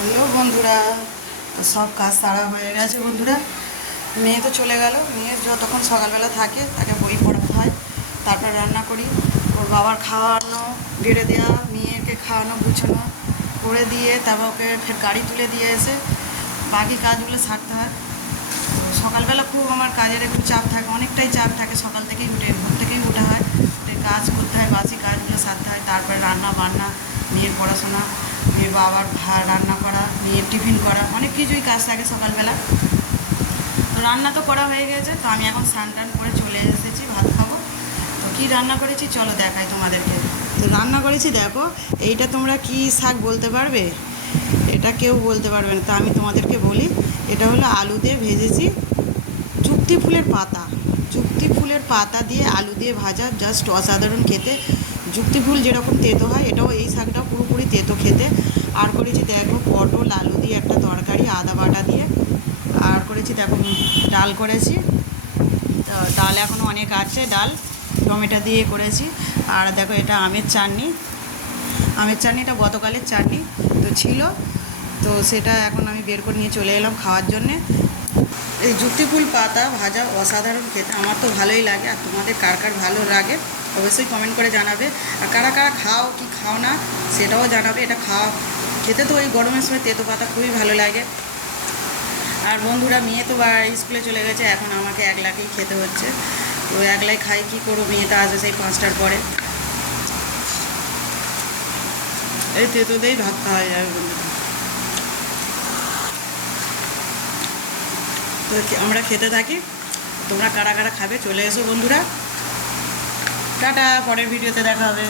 Hello বন্ধুরা, তো সব কাজ তাড়া হয়ে গেছে বন্ধুরা। মেয়ে তো চলে গেল। মেয়ের যতক্ষণ সকালবেলা থাকে তাকে বই পড়াতে হয়, তারপর রান্না করি। ওর বাবার খাওয়ানো, বেড়ে দেওয়া, মেয়েকে খাওয়ানো গুছানো করে দিয়ে তারপর ওকে ফের গাড়ি তুলে দিয়ে এসে বাকি কাজগুলো সারতে হয়। তো সকালবেলা খুব আমার কাজের একটু চাপ থাকে, অনেকটাই চাপ থাকে। সকাল থেকেই ঘুম থেকেই উঠে হয়, কাজ করতে হয়, বাসি কাজগুলো সারতে হয়, তারপরে রান্না বান্না, মেয়ের পড়াশোনা, মেয়ের বাবার রান্না করা, মেয়ের টিফিন করা, অনেক কিছুই কাজ থাকে সকালবেলা। তো রান্না তো করা হয়ে গেছে, তো আমি এখন স্নান টান করে চলে এসেছি ভাত খাবো। তো কী রান্না করেছি চলো দেখাই তোমাদেরকে। তো রান্না করেছি দেখো, এইটা তোমরা কি শাক বলতে পারবে? এটা কেউ বলতে পারবে না, তো আমি তোমাদেরকে বলি। এটা হলো আলু দিয়ে ভেজেছি চুক্তি ফুলের পাতা। যুক্তি ফুলের পাতা দিয়ে আলু দিয়ে ভাজা, জাস্ট অসাধারণ খেতে। যুক্তি ফুল যেরকম তেতো হয়, এটাও এই শাকটাও পুরোপুরি তেতো খেতে। আর করেছি দেখো পটল আলু দিয়ে একটা তরকারি আদা বাটা দিয়ে। আর করেছি দেখো ডাল করেছি। তো ডাল এখনও অনেক আছে, ডাল টমেটো দিয়ে করেছি। আর দেখো এটা আমের চাটনি। আমের চাটনিটা গতকালের চাটনি তো ছিল, তো সেটা এখন আমি বের করে নিয়ে চলে এলাম খাওয়ার জন্যে। এই যুক্তি ফুল পাতা ভাজা অসাধারণ খেতে, আমার তো ভালোই লাগে। আর তোমাদের কার কার ভালো লাগে অবশ্যই কমেন্ট করে জানাবে। আর কারা কারা খাও কি খাও না সেটাও জানাবে। এটা খাওয়া খেতে তো ওই গরমের সময় তেতো পাতা খুবই ভালো লাগে। আর বন্ধুরা, মেয়ে তো স্কুলে চলে গেছে, এখন আমাকে একলাকেই খেতে হচ্ছে। তো একলাই খাই, কী করবো, মেয়েটা আসবে সেই 5টার পরে। এই তেতোতেই ভাত খাওয়া যাবে বন্ধুরা। তো আমরা খেতে থাকি, তোমরা কারা কারা খাবে চলে এসো বন্ধুরা। টাটা, পরের ভিডিওতে দেখা হবে।